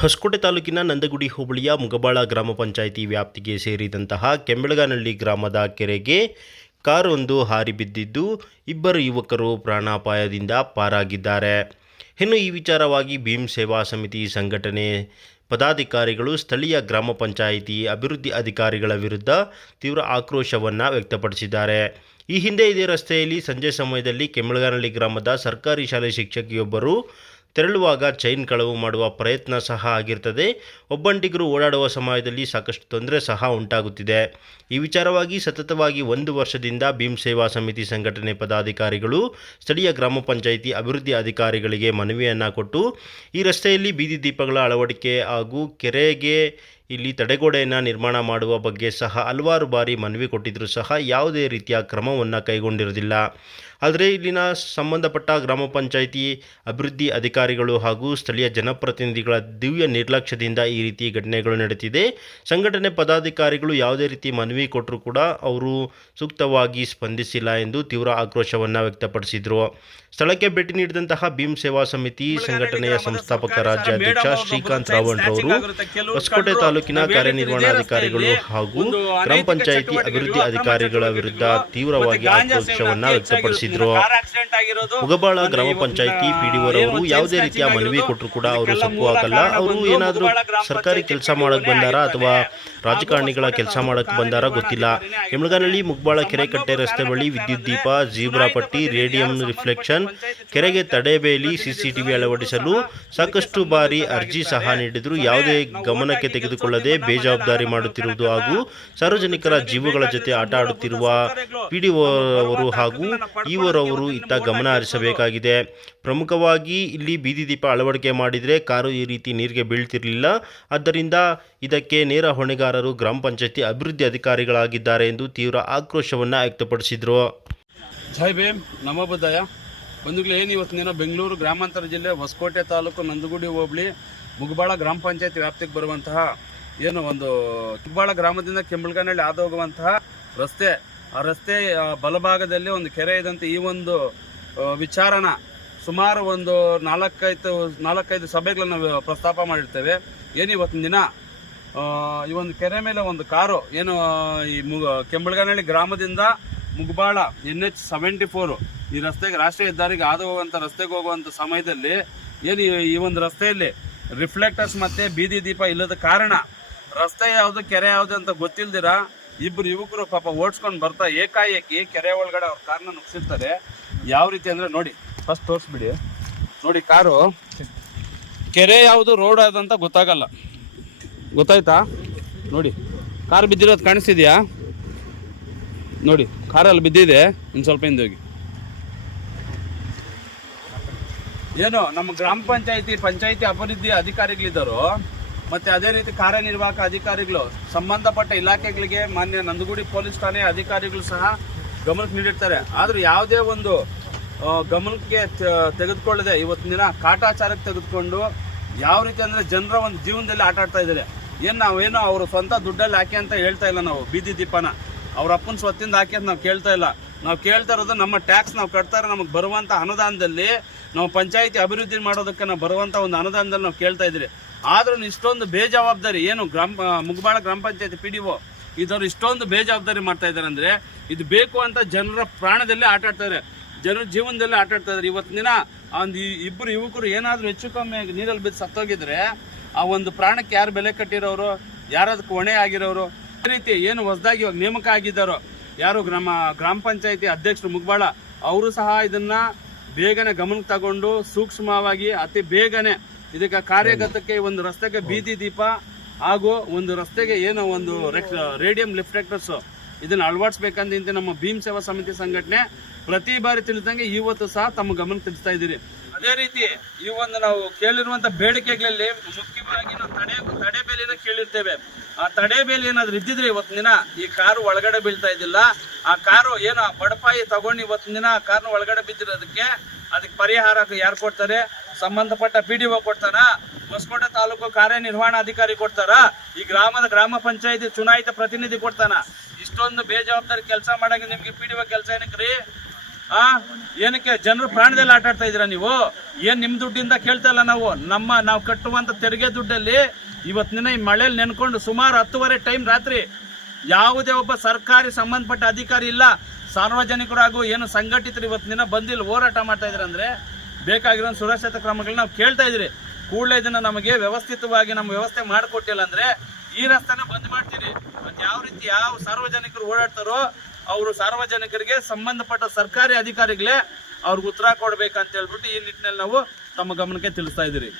ಹೊಸಕೋಟೆ ತಾಲೂಕಿನ ನಂದಗುಡಿ ಹೋಬಳಿಯ ಮುಗಬಾಳ ಗ್ರಾಮ ಪಂಚಾಯಿತಿ ವ್ಯಾಪ್ತಿಗೆ ಸೇರಿದಂತಹ ಕೆಂಬಳಗಾನಹಳ್ಳಿ ಗ್ರಾಮದ ಕೆರೆಗೆ ಕಾರೊಂದು ಹಾರಿ ಬಿದ್ದಿದ್ದು ಇಬ್ಬರು ಯುವಕರು ಪ್ರಾಣಾಪಾಯದಿಂದ ಪಾರಾಗಿದ್ದಾರೆ. ಇನ್ನು ಈ ವಿಚಾರವಾಗಿ ಭೀಮ್ ಸೇವಾ ಸಮಿತಿ ಸಂಘಟನೆ ಪದಾಧಿಕಾರಿಗಳು ಸ್ಥಳೀಯ ಗ್ರಾಮ ಪಂಚಾಯಿತಿ ಅಭಿವೃದ್ಧಿ ಅಧಿಕಾರಿಗಳ ವಿರುದ್ಧ ತೀವ್ರ ಆಕ್ರೋಶವನ್ನು ವ್ಯಕ್ತಪಡಿಸಿದ್ದಾರೆ. ಈ ಹಿಂದೆ ಇದೇ ರಸ್ತೆಯಲ್ಲಿ ಸಂಜೆ ಸಮಯದಲ್ಲಿ ಕೆಮ್ಮಳಗಾನಹಳ್ಳಿ ಗ್ರಾಮದ ಸರ್ಕಾರಿ ಶಾಲೆ ಶಿಕ್ಷಕಿಯೊಬ್ಬರು ತೆರಳುವಾಗ ಚೈನ್ ಕಳವು ಮಾಡುವ ಪ್ರಯತ್ನ ಸಹ ಆಗಿರ್ತದೆ. ಒಬ್ಬಂಟಿಗರು ಓಡಾಡುವ ಸಮಯದಲ್ಲಿ ಸಾಕಷ್ಟು ತೊಂದರೆ ಸಹ ಉಂಟಾಗುತ್ತಿದೆ. ಈ ವಿಚಾರವಾಗಿ ಸತತವಾಗಿ ಒಂದು ವರ್ಷದಿಂದ ಭೀಮ್ ಸೇವಾ ಸಮಿತಿ ಸಂಘಟನೆ ಪದಾಧಿಕಾರಿಗಳು, ಸ್ಥಳೀಯ ಗ್ರಾಮ ಪಂಚಾಯಿತಿ ಅಭಿವೃದ್ಧಿ ಅಧಿಕಾರಿಗಳಿಗೆ ಮನವಿಯನ್ನು ಕೊಟ್ಟು, ಈ ರಸ್ತೆಯಲ್ಲಿ ಬೀದಿ ದೀಪಗಳ ಅಳವಡಿಕೆ ಹಾಗೂ ಕೆರೆಗೆ ಇಲ್ಲಿ ತಡೆಗೋಡೆಯನ್ನು ನಿರ್ಮಾಣ ಮಾಡುವ ಬಗ್ಗೆ ಸಹ ಹಲವಾರು ಬಾರಿ ಮನವಿ ಕೊಟ್ಟಿದ್ದರೂ ಸಹ ಯಾವುದೇ ರೀತಿಯ ಕ್ರಮವನ್ನು ಕೈಗೊಂಡಿರೋದಿಲ್ಲ ಆದರೆ ಇಲ್ಲಿನ ಸಂಬಂಧಪಟ್ಟ ಗ್ರಾಮ ಪಂಚಾಯಿತಿ ಅಭಿವೃದ್ಧಿ ಅಧಿಕಾರಿಗಳು ಹಾಗೂ ಸ್ಥಳೀಯ ಜನಪ್ರತಿನಿಧಿಗಳ ದಿವ್ಯ ನಿರ್ಲಕ್ಷ್ಯದಿಂದ ಈ ರೀತಿ ಘಟನೆಗಳು ನಡೆದಿದೆ. ಸಂಘಟನೆ ಪದಾಧಿಕಾರಿಗಳು ಯಾವುದೇ ರೀತಿ ಮನವಿ ಕೊಟ್ಟರೂ ಕೂಡ ಅವರು ಸೂಕ್ತವಾಗಿ ಸ್ಪಂದಿಸಿಲ್ಲ ಎಂದು ತೀವ್ರ ಆಕ್ರೋಶವನ್ನು ವ್ಯಕ್ತಪಡಿಸಿದರು. ಸ್ಥಳಕ್ಕೆ ಭೇಟಿ ನೀಡಿದಂತಹ ಭೀಮ್ ಸೇವಾ ಸಮಿತಿ ಸಂಘಟನೆಯ ಸಂಸ್ಥಾಪಕ ರಾಜ್ಯಾಧ್ಯಕ್ಷ ಶ್ರೀಕಾಂತ್ ರಾವಣ್ ಅವರು ಹೊಸಕೋಟೆ ತಾಲೂಕಿನ ಕಾರ್ಯನಿರ್ವಹಣಾಧಿಕಾರಿಗಳು ಹಾಗೂ ಗ್ರಾಮ ಪಂಚಾಯಿತಿ ಅಭಿವೃದ್ಧಿ ಅಧಿಕಾರಿಗಳ ವಿರುದ್ಧ ತೀವ್ರವಾಗಿ ಆಕ್ರೋಶವನ್ನು ವ್ಯಕ್ತಪಡಿಸಿದ್ರು. ಮುಗಬಾಳ ಗ್ರಾಮ ಪಂಚಾಯಿತಿ ಪಿಡಿಒರವರು ಯಾವುದೇ ರೀತಿಯ ಮನವಿ ಕೊಟ್ಟರು ಕೂಡ ಅವರು ಸೊಪ್ಪು ಹಾಕಲ್ಲ. ಅವರು ಏನಾದರೂ ಸರ್ಕಾರಿ ಕೆಲಸ ಮಾಡಕ್ ಬಂದಾರ ಅಥವಾ ರಾಜಕಾರಣಿಗಳ ಕೆಲಸ ಮಾಡಕ್ ಬಂದಾರ ಗೊತ್ತಿಲ್ಲ. ಯಮಳಗಾನಹಳ್ಳಿ ಮುಗ್ಬಾಳ ಕೆರೆ ಕಟ್ಟೆ ರಸ್ತೆ ಬಳಿ ವಿದ್ಯುತ್ ದೀಪ ಜೀಬ್ರಾ ಪಟ್ಟಿ ರೇಡಿಯಂ ರಿಫ್ಲೆಕ್ಷನ್ ಕೆರೆಗೆ ತಡೆಬೇಲಿ ಸಿಸಿಟಿವಿ ಅಳವಡಿಸಲು ಸಾಕಷ್ಟು ಬಾರಿ ಅರ್ಜಿ ಸಹ ನೀಡಿದ್ರು. ಯಾವುದೇ ಗಮನಕ್ಕೆ ತೆಗೆದುಕೊಳ್ಳದೆ ಬೇಜವಾಬ್ದಾರಿ ಮಾಡುತ್ತಿರುವುದು ಹಾಗೂ ಸಾರ್ವಜನಿಕರ ಜೀವಗಳ ಜೊತೆ ಆಟ ಆಡುತ್ತಿರುವ ಪಿಡಿಒ ಅವರು ಹಾಗೂ ಇವರವರು ಇತ್ತ ಗಮನ ಹರಿಸಬೇಕಾಗಿದೆ. ಪ್ರಮುಖವಾಗಿ ಇಲ್ಲಿ ಬೀದಿ ದೀಪ ಅಳವಡಿಕೆ ಮಾಡಿದರೆ ಕಾರು ಈ ರೀತಿ ನೀರಿಗೆ ಬೀಳ್ತಿರಲಿಲ್ಲ. ಆದ್ದರಿಂದ ಇದಕ್ಕೆ ನೇರ ಹೊಣೆಗಾರರು ಗ್ರಾಮ ಪಂಚಾಯತಿ ಅಭಿವೃದ್ಧಿ ಅಧಿಕಾರಿಗಳಾಗಿದ್ದಾರೆ ಎಂದು ತೀವ್ರ ಆಕ್ರೋಶವನ್ನು ವ್ಯಕ್ತಪಡಿಸಿದರು. ಜೈ ಭೇಮ್. ನಮೋ ಬದಾಯ ಬಂಧುಗಳು ಏನು ಇವತ್ತು ದಿನ ಬೆಂಗಳೂರು ಗ್ರಾಮಾಂತರ ಜಿಲ್ಲೆ ಹೊಸಕೋಟೆ ತಾಲೂಕು ನಂದಗುಡಿ ಹೋಬಳಿ ಮುಗಬಾಳ ಗ್ರಾಮ ಪಂಚಾಯತ್ ವ್ಯಾಪ್ತಿಗೆ ಬರುವಂತಹ ಏನು ಒಂದು ಕಿಬ್ಬಾಳ ಗ್ರಾಮದಿಂದ ಕೆಂಬಳಗನಹಳ್ಳಿ ಆದ ಹೋಗುವಂತಹ ರಸ್ತೆ, ಆ ರಸ್ತೆ ಬಲಭಾಗದಲ್ಲಿ ಒಂದು ಕೆರೆ ಇದಂತೆ ಈ ಒಂದು ವಿಚಾರನ ಸುಮಾರು ಒಂದು ನಾಲ್ಕೈದು ನಾಲ್ಕೈದು ಸಭೆಗಳನ್ನು ಪ್ರಸ್ತಾಪ ಮಾಡಿರ್ತೇವೆ. ಏನು ಇವತ್ತಿನ ದಿನ ಈ ಒಂದು ಕೆರೆ ಮೇಲೆ ಒಂದು ಕಾರು, ಏನು ಈ ಮುಗ ಕೆಂಬಳಗನಹಳ್ಳಿ ಗ್ರಾಮದಿಂದ Mugabala N H seventy four ಈ ರಸ್ತೆಗೆ, ರಾಷ್ಟ್ರೀಯ ಹೆದ್ದಾರಿಗೆ ಆದ ಹೋಗುವಂಥ ರಸ್ತೆಗೆ ಹೋಗುವಂಥ ಸಮಯದಲ್ಲಿ, ಏನು ಈ ಒಂದು ರಸ್ತೆಯಲ್ಲಿ ರಿಫ್ಲೆಕ್ಟರ್ಸ್ ಮತ್ತು ಬೀದಿ ದೀಪ ಇಲ್ಲದ ಕಾರಣ ರಸ್ತೆ ಯಾವುದು ಕೆರೆ ಯಾವುದು ಅಂತ ಗೊತ್ತಿಲ್ದಿರ ಇಬ್ಬರು ಯುವಕರು ಪಾಪ ಓಡಿಸ್ಕೊಂಡು ಬರ್ತಾ ಏಕಾಏಕಿ ಕೆರೆ ಒಳಗಡೆ ಅವ್ರ ಕಾರ್ನ ನುಗ್ಸಿರ್ತಾರೆ. ಯಾವ ರೀತಿ ಅಂದ್ರೆ ನೋಡಿ ಫಸ್ಟ್ ತೋರಿಸ್ಬಿಡಿ. ನೋಡಿ ಕಾರು. ಕೆರೆ ಯಾವುದು ರೋಡ್ ಅದಂತ ಗೊತ್ತಾಗಲ್ಲ. ಗೊತ್ತಾಯ್ತಾ? ನೋಡಿ ಕಾರ್ ಬಿದ್ದಿರೋದು ಕಾಣಿಸ್ತಿದ್ಯಾ? ನೋಡಿ ಕಾರಲ್ಲಿ ಬಿದ್ದಿದೆ. ಇನ್ನು ಸ್ವಲ್ಪ ಹಿಂದೆ ಹೋಗಿ. ಏನು ನಮ್ಮ ಗ್ರಾಮ ಪಂಚಾಯತಿ ಪಂಚಾಯತಿ ಅಭಿವೃದ್ಧಿ ಅಧಿಕಾರಿಗಳಿದ್ದರು. ಮತ್ತೆ ಅದೇ ರೀತಿ ಕಾರ್ಯನಿರ್ವಾಹಕ ಅಧಿಕಾರಿಗಳು, ಸಂಬಂಧಪಟ್ಟ ಇಲಾಖೆಗಳಿಗೆ ಮಾನ್ಯ ನಂದಗುಡಿ ಪೊಲೀಸ್ ಠಾಣೆ ಅಧಿಕಾರಿಗಳು ಸಹ ಗಮನಕ್ಕೆ ನೀಡಿರ್ತಾರೆ. ಆದರೂ ಯಾವುದೇ ಒಂದು ಗಮನಕ್ಕೆ ತೆಗೆದುಕೊಳ್ಳದೆ ಇವತ್ತಿನ ದಿನ ಕಾಟಾಚಾರಕ್ಕೆ ತೆಗೆದುಕೊಂಡು ಯಾವ ರೀತಿ ಅಂದರೆ ಜನರ ಒಂದು ಜೀವನದಲ್ಲಿ ಆಟ ಆಡ್ತಾ ಇದ್ದಾರೆ. ಏನು ನಾವೇನೋ ಅವರು ಸ್ವಂತ ದುಡ್ಡಲ್ಲಿ ಹಾಕಿ ಅಂತ ಹೇಳ್ತಾ ಇಲ್ಲ ನಾವು, ಬೀದಿ ದೀಪನ. ಅವ್ರ ಅಪ್ಪನ ಸ್ವತ್ತಿಂದ ಹಾಕಿ ಅಂತ ನಾವು ಕೇಳ್ತಾ ಇಲ್ಲ. ನಾವು ಕೇಳ್ತಾ ಇರೋದು ನಮ್ಮ ಟ್ಯಾಕ್ಸ್ ನಾವು ಕಟ್ತಾರೆ ನಮಗೆ ಬರುವಂಥ ಅನುದಾನದಲ್ಲಿ ನಾವು ಪಂಚಾಯಿತಿ ಅಭಿವೃದ್ಧಿ ಮಾಡೋದಕ್ಕೆ ನಾವು ಬರುವಂಥ ಒಂದು ಅನುದಾನದಲ್ಲಿ ನಾವು ಕೇಳ್ತಾ ಇದ್ರಿ ಆದ್ರೂ ಇಷ್ಟೊಂದು ಬೇಜವಾಬ್ದಾರಿ, ಏನು ಗ್ರಾಮ ಮುಗಬಾಳ ಗ್ರಾಮ ಪಂಚಾಯತಿ ಪಿ ಡಿ ಒ ಇದವ್ರು ಇಷ್ಟೊಂದು ಬೇಜವಾಬ್ದಾರಿ ಮಾಡ್ತಾ ಇದ್ದಾರೆ ಅಂದ್ರೆ ಇದು ಬೇಕು ಅಂತ ಜನರ ಪ್ರಾಣದಲ್ಲಿ ಆಟ ಆಡ್ತಾರೆ ಜನರ ಜೀವನದಲ್ಲಿ ಆಟ ಆಡ್ತಾ ಇದ್ದಾರೆ ಇವತ್ತಿನ ದಿನ ಒಂದು ಇಬ್ಬರು ಯುವಕರು ಏನಾದರೂ ಹೆಚ್ಚು ಕಮ್ಮಿ ನೀರಲ್ಲಿ ಬಿದ್ದು ಸತ್ತೋಗಿದ್ರೆ, ಆ ಒಂದು ಪ್ರಾಣಕ್ಕೆ ಯಾರು ಬೆಲೆ ಕಟ್ಟಿರೋರು ಯಾರದಕ್ಕೆ ಹೊಣೆ ಆಗಿರೋರು, ಈ ರೀತಿ ಏನು ಹೊಸದಾಗಿ ಇವಾಗ ನೇಮಕ ಆಗಿದ್ದಾರೋ, ಯಾರು ಗ್ರಾಮ ಗ್ರಾಮ ಪಂಚಾಯತಿ ಅಧ್ಯಕ್ಷರು ಮುಗಬಾಳ, ಅವರು ಸಹ ಇದನ್ನ ಬೇಗನೆ ಗಮನಕ್ಕೆ ತಗೊಂಡು ಸೂಕ್ಷ್ಮವಾಗಿ, ಅತಿ ಬೇಗನೆ ಇದಕ್ಕೆ ಕಾರ್ಯಗತಕ್ಕೆ ಒಂದು ರಸ್ತೆಗೆ ಬೀದಿ ದೀಪ ಹಾಗೂ ಒಂದು ರಸ್ತೆಗೆ ಏನೋ ಒಂದು ರೇಡಿಯಂ ಲಿಫ್ಲೆಕ್ಟರ್ಸ್ ಇದನ್ನ ಅಳವಡಿಸ್ಬೇಕಂತ ನಮ್ಮ ಭೀಮ್ ಸೇವಾ ಸಮಿತಿ ಸಂಘಟನೆ ಪ್ರತಿ ಬಾರಿ ತಿಳಿದಂಗೆ ಇವತ್ತು ಸಹ ತಮ್ಮ ಗಮನ ತಿಳಿಸ್ತಾ ಇದ್ದೀರಿ. ಅದೇ ರೀತಿ ಈ ಒಂದು ನಾವು ಕೇಳಿರುವಂತ ಬೇಡಿಕೆಗಳಲ್ಲಿ ಮುಖ್ಯವಾಗಿ ನಾವು ತಡೆ ತಡೆ ಬೇಲಿನ ಕೇಳಿರ್ತೇವೆ. ಆ ತಡೆ ಬೇಲಿ ಏನಾದ್ರು ಇದ್ದಿದ್ರೆ ಇವತ್ತಿನ ದಿನ ಈ ಕಾರು ಒಳಗಡೆ ಬೀಳ್ತಾ ಇದ್ದಿಲ್ಲ. ಆ ಕಾರು ಏನೋ ಬಡಪಾಯಿ ತಗೊಂಡು ಇವತ್ತಿನ ದಿನ ಆ ಕಾರ್ನ ಒಳಗಡೆ ಬಿದ್ದಿರೋದಕ್ಕೆ ಅದಕ್ಕೆ ಪರಿಹಾರ ಯಾರು ಕೊಡ್ತಾರೆ? ಸಂಬಂಧಪಟ್ಟ ಪಿ ಡಿ ಒ ಕೊಡ್ತಾರ ಹೊಸಕೋಟೆ ತಾಲೂಕು ಕಾರ್ಯನಿರ್ವಹಣಾಧಿಕಾರಿ ಕೊಡ್ತಾರ. ಈ ಗ್ರಾಮದ ಗ್ರಾಮ ಪಂಚಾಯತಿ ಚುನಾಯಿತ ಪ್ರತಿನಿಧಿ ಕೊಡ್ತಾನ. ಇಷ್ಟೊಂದು ಬೇಜವಾಬ್ದಾರಿ ಕೆಲಸ ಮಾಡಂಗೆ ನಿಮ್ಗೆ ಪಿ ಡಿ ಒ ಕೆಲಸ ಏನಕ್ಕೆ ರೀ? ಆ? ಏನಕ್ಕೆ? ಜನರು ಪ್ರಾಣದಲ್ಲಿ ಆಟ ಆಡ್ತಾ ಇದೀರಾ ನೀವು? ಏನ್ ನಿಮ್ ದುಡ್ಡಿಂದ ಕೇಳ್ತಾ ಇಲ್ಲ ನಾವು? ನಮ್ಮ, ನಾವು ಕಟ್ಟುವಂತ ತೆರಿಗೆ ದುಡ್ಡಲ್ಲಿ ಇವತ್ತಿನ ಈ ಮಳೆಯಲ್ಲಿ ನೆನ್ಕೊಂಡು ಸುಮಾರು ಹತ್ತುವರೆ ಟೈಮ್ ರಾತ್ರಿ ಯಾವುದೇ ಒಬ್ಬ ಸರ್ಕಾರಿ ಸಂಬಂಧಪಟ್ಟ ಅಧಿಕಾರಿ ಇಲ್ಲ. ಸಾರ್ವಜನಿಕರಾಗೂ ಏನು ಸಂಘಟಿತರು ಇವತ್ತಿನ ಬಂದಿಲ್ಲ ಹೋರಾಟ ಮಾಡ್ತಾ ಇದ್ರಂದ್ರೆ ಬೇಕಾಗಿರೋ ಸುರಕ್ಷತಾ ಕ್ರಮಗಳನ್ನ ನಾವು ಕೇಳ್ತಾ ಇದ್ರಿ ಕೂಡಲೇ ಇದನ್ನ ನಮಗೆ ವ್ಯವಸ್ಥಿತವಾಗಿ ನಮ್ಮ ವ್ಯವಸ್ಥೆ ಮಾಡಿಕೊಟ್ಟಿಲ್ಲ ಅಂದ್ರೆ ಈ ರಸ್ತೆನ ಬಂದ್ ಮಾಡ್ತೀರಿ. ಮತ್ತೆ ಯಾವ ರೀತಿ ಯಾವ ಸಾರ್ವಜನಿಕರು ಓಡಾಡ್ತಾರೋ ಅವರು ಸಾರ್ವಜನಿಕರಿಗೆ ಸಂಬಂಧಪಟ್ಟ ಸರ್ಕಾರಿ ಅಧಿಕಾರಿಗಳೇ ಅವ್ರಿಗೆ ಉತ್ತರ ಕೊಡ್ಬೇಕಂತ ಹೇಳ್ಬಿಟ್ಟು ಈ ನಿಟ್ಟಿನಲ್ಲಿ ನಾವು ತಮ್ಮ ಗಮನಕ್ಕೆ ತಿಳಿಸ್ತಾ ಇದ್ದೀರಿ.